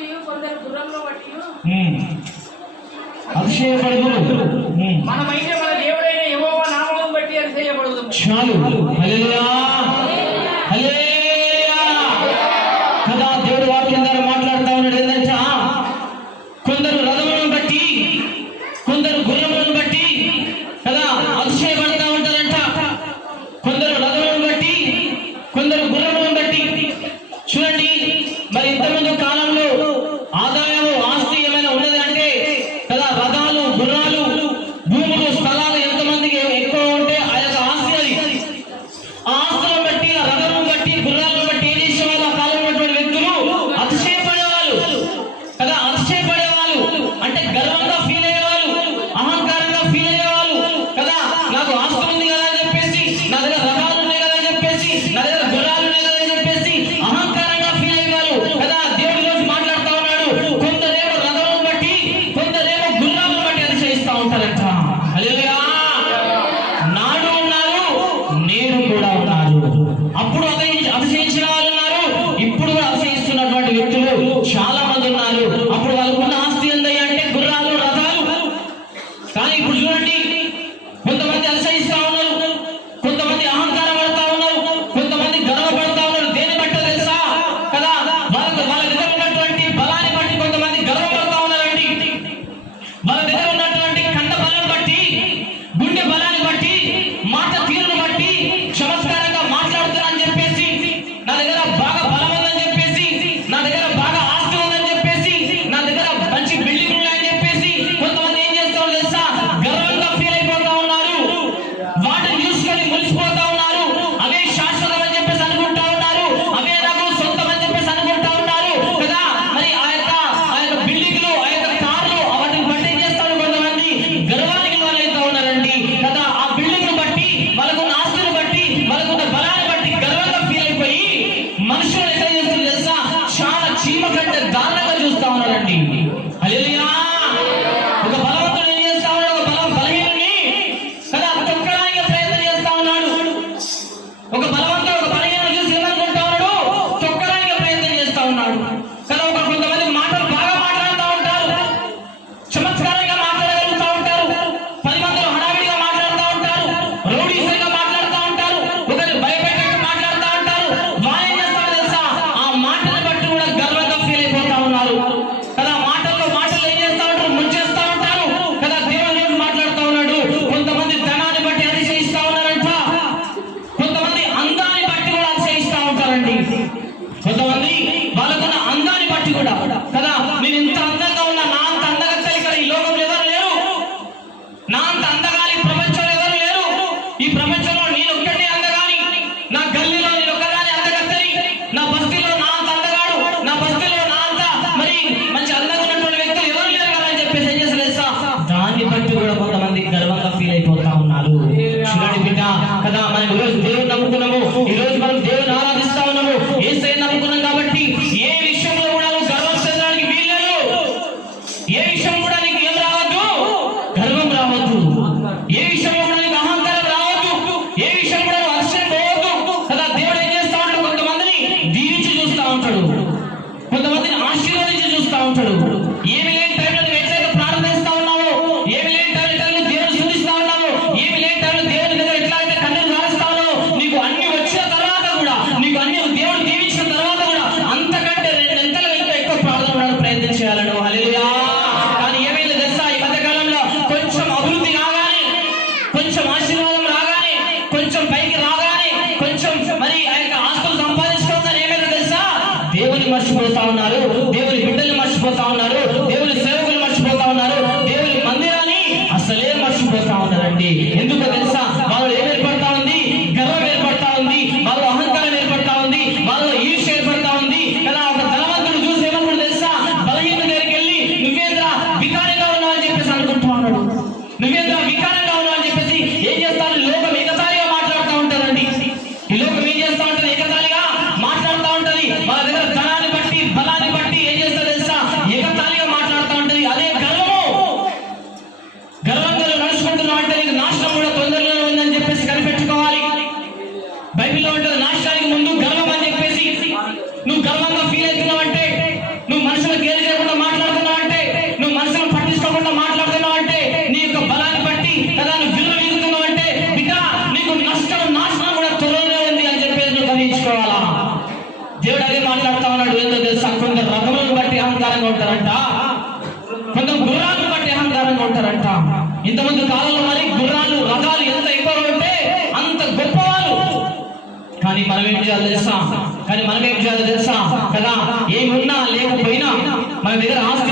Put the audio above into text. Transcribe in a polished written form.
బట్టి కొందరు గుర్రంలో బట్టి అతిశయపడదు. మనమైతే మన దేవుడైన యెహోవా నామమును బట్టి అతిశయపడదు. చాలు. హల్లెలూయా, హల్లెలూయా. కదా దేవుడు వాక్యం ద్వారా మాట్లాడుతూ ఉన్నాడు ఏంటంటే, కొందరు రథములను బట్టి కొందరు గుర్రములను బట్టి కదా అతిశయపడతా ఉంటారంట. కొందరు రథములను బట్టి కొందరు గుర్రములను బట్టి. చూడండి, మరి ఇంతకుముందు కాలంలో ఆదాయము ఆస్తి ఏమైనా ఉన్నది అంటే కదా రథాలు, గుర్రాలు, భూములు, స్థలాలు ఎంతమందికి ఎక్కువ ఉంటే ఆ యొక్క ఆస్తి అది. ఆ ఆస్తులను బట్టి, ఆ రథములను బట్టి, గుర్రాలను బట్టి ఏం చేసేవాళ్ళు ఆ కాలంలో ఉన్నటువంటి వ్యక్తులు? అతిశయపడేవాళ్ళు కదా. అతిశయపడేవాళ్ళు అంటే గర్వంగా ఫీల్ అయ్యేవాళ్ళు, అహంకారంగా ఫీల్ అయ్యేవాళ్ళు కదా. నాకు ఆస్తి ఉంది కదా అని చెప్పేసి, నా దగ్గర రథాలు ఉన్నాయి కదా అని చెప్పేసి, నా దగ్గర గుర్రాలు ఉన్నాయి కదా అని చెప్పేసి అహంకారంగా ఫీల్ అయ్యేవాళ్ళు కదా. దేవుడి రోజు మాట్లాడుతూ ఉన్నాడు, కొందరేమో రథములను బట్టి కొందరేమో గుర్రాలను బట్టి అతిశయిస్తూ ఉంటారంట. హల్లెలూయా. నాడు ఉన్నారు, నేడు కూడా ఉన్నారు. అప్పుడు అతిశయించిన వాళ్ళు ఉన్నారు, ఇప్పుడు కూడా అతిశయిస్తున్నటువంటి వ్యక్తులు చాలా మంది ఉన్నారు. అప్పుడు వాళ్ళకున్న ఆస్తి ఏందయ్యా అంటే గుర్రాలు, రథాలు. కానీ ఇప్పుడు చూడండి, కొంతమంది అతిశయిస్తా ఉన్నారు, కొంతమంది అహంకారం పడతా ఉన్నారు, కొంతమంది గర్వపడతా ఉన్నారు. దేని బట్టి తెలుసా కదా? వాళ్ళ దగ్గర ఉన్నటువంటి బలాన్ని బట్టి కొంతమంది గర్వపడతా ఉన్నారండి. వాళ్ళ దగ్గర ఉన్నటువంటి కండ బలం బట్టి, గుండె బలాన్ని బట్టి, మాట తీరును బట్టి చమత్కారంగా మాట్లాడుతారని చెప్పేసి, నా దగ్గర బాగా బలం ఉందని చెప్పేసి, నా దగ్గర బాగా ఆస్తి ఉందని చెప్పేసి, నా దగ్గర మంచి బిల్డింగ్ ఉన్నాయని చెప్పేసి కొంతమంది ఏం చేస్తారో తెలుసా? గర్వంగా ఫీల్ అయిపోతా ఉన్నారు. వాటిని చూసుకొని మురిసిపోతా ఉన్నారు. అవే శాశ్వతం అని చెప్పేసి అనుకుంటా ఉన్నారు. అవే నాకు సొంతం అని చెప్పేసి అనుకుంటా ఉన్నారు కదా. మరి ఆ యొక్క బిల్డింగ్లు, ఆ యొక్క కార్లు, వాటిని బట్టి ఏం చేస్తారు? కొంతమంది గర్వానికి లోనైతా ఉన్నారండి కదా. ఆ బిల్డింగ్ బట్టి, వాళ్ళకున్న ఆస్తులు బట్టి, వాళ్ళకున్న బలాన్ని బట్టి గర్వంగా ఫీల్ అయిపోయి మనుషులు ఎట్లా చేస్తారు తెలుసా? చాలా చీమ కంటే దారుణంగా చూస్తా ఉన్నారండి. హల్లెలూయా. ఒక బలవంతుడు ఏం చేస్తా ఉన్నాడు? ఒక బలహీనుని కదా తొక్కడానికి ప్రయత్నం చేస్తా ఉన్నాడు. ఒక బలవంతుడు ఒక బలహీనుని చూసి ఏమనుకుంటా ఉన్నాడు? తొక్కడానికి ప్రయత్నం చేస్తా ఉన్నాడు కదా. కొంతమంది మాటలు బాగా మాట్లాడుతూ ఉంటారు, చమత్కారంగా మాట్లాడగలుగుతూ ఉంటారు, 10 మందిలో హడావిడిగా మాట్లాడుతూ ఉంటారు, రౌడీసంగా మాట్లాడుతూ ఉంటారు, ఒకరిని భయపెట్టేట్టు మాట్లాడుతూ ఉంటారు. వాళ్ళు ఏం చేస్తారో తెలుసా? ఆ మాటలు బట్టి కూడా గర్వంగా ఫీల్ అయిపోతా ఉన్నారు కదా. మాటలు ఏం చేస్తా ఉంటారు? ముంచేస్తా ఉంటారు కదా. దేవుడు ఏం మాట్లాడుతూ ఉన్నాడు? కొంతమంది ధనాన్ని బట్టి అతిశయిస్తా ఉన్నారంట. కొంతమంది అందాన్ని బట్టి కూడా అతిశయిస్తా ఉంటారండి. కొంతమంది వాళ్ళకున్న అందాన్ని బట్టి కూడా కదా. నేను ఇంత అందంగా ఉన్నా, నా అంత అందగత్తెలు ఇక్కడ ఈ లోకంలో ఎవరు లేరు, నా అంత అందగాని ప్రపంచంలో ఎవరు లేరు, ఈ ప్రపంచంలో నేను ఒక్కడే అందగాని, నా గల్లీలో నేను ఒక్కదాని అందగత్తెని, నా బస్తీలో నా అంత అందగాడు, నా బస్తీలో నా అంత మరి మంచి అందంగా ఉన్నటువంటి వ్యక్తులు ఎవరు లేరు కదా అని చెప్పేసి ఏం చేస్తారు తెలుసా? దాన్ని బట్టి కూడా కొంతమంది గర్వంగా ఫీల్ అయిపోతా ఉన్నారు. చూడండి బిడ్డ కదా, మనం ఈరోజు దేవుని నమ్ముకున్నాము, ఈరోజు మనం దేవుని ఆరాధిస్తా ఉన్నాము, యేసయ్యను నమ్ముకున్నాం కాబట్టి ఏ విషయంలో కూడా నువ్వు గర్వం చెందడానికి వీల్లేదు. ఏ విషయం కూడా నీకు ఏం రావద్దు? గర్వం రావద్దు. ఏ విషయంలో కూడా నీకు అహంకారం రావద్దు. ఏ విషయం కూడా నువ్వు అతిశయపోవద్దు కదా. దేవుడు ఏం చేస్తా ఉంటాడు? కొంతమందిని దీవించి చూస్తా ఉంటాడు, కొంతమందిని ఆశీర్వదించి చూస్తా ఉంటాడు. ఏమి లేని టైంలో నువ్వు ఎట్లయితే ప్రార్థిస్తా ఉన్నావో, ఏమి లేని టైంలో దేవుని స్తుతిస్తా ఉన్నావో, ఏమి లేని టైంలో దేవుని దగ్గర ఎట్లా అయితే కన్నీరు కారుస్తా ఉన్నావో, నీకు అన్ని వచ్చిన తర్వాత కూడా, నీకు అన్ని దేవుడు దీవించిన తర్వాత కూడా అంతకంటే 2 గంటల వెంట ఎక్కువ ప్రార్థన ప్రయత్నం చేయాలను. హల్లెలూయా. కానీ ఏమైంది తెలుసా? ఈ మధ్య కాలంలో కొంచెం అభివృద్ధి రాగానే, కొంచెం ఆశీర్వాదం రాగానే, కొంచెం పైకి రాగానే, కొంచెం మరి ఆ యొక్క ఆస్తులు సంపాదించుకోగానే ఏమైంది తెలుసా? దేవుని మర్చిపోతా ఉన్నారు, దేవుని బిడ్డల్ని మర్చిపోతా ఉన్నారు, దేవుని సేవకులు మర్చిపోతా ఉన్నారు, దేవుని మందిరాన్ని అసలే మర్చిపోతా ఉన్నారండి. ఎందుకో తెలుసా? వాళ్ళు ఏం ఏర్పడతా ఉంది? గర్వం ఏర్పడతా ఉంది, వాళ్ళు అహంకారం ఏర్పడతా ఉంది, వాళ్ళు ఈర్ష్య ఏర్పడతా ఉంది కదా. ఒక ధనవంతుడు చూసి ఏమనుకుంటు తెలుసా? బలహీన దగ్గరికి వెళ్ళి నువ్వేంద్రా వికారంగా ఉన్నావు అని చెప్పేసి అనుకుంటా ఉన్నాడు. నువ్వేంద్రా వికారంగా ఉన్నావు అని చెప్పేసి ఏం చేస్తారు? లోకం ఎగతాళిగా మాట్లాడుతూ ఉంటారండి. ఈ లోకం ఏం చేస్తా ఉంటుంది? ఎగతాళిగా మాట్లాడుతూ ఉంటది. వాళ్ళ దగ్గర ధనాన్ని బట్టి, బలాన్ని బట్టి ఏం చేస్తారు తెలుసా? ఎగతాళిగా ఉంటారంట. ఇంతమంది కాలంలో మరి గుర్రాలు రథాలు ఎంత ఎక్కువ ఉంటే అంత గొప్పవాళ్ళు. కానీ మనం ఏం చేయాలో తెలుసా కదా, ఏమున్నా లేకపోయినా మన దగ్గర ఆస్తి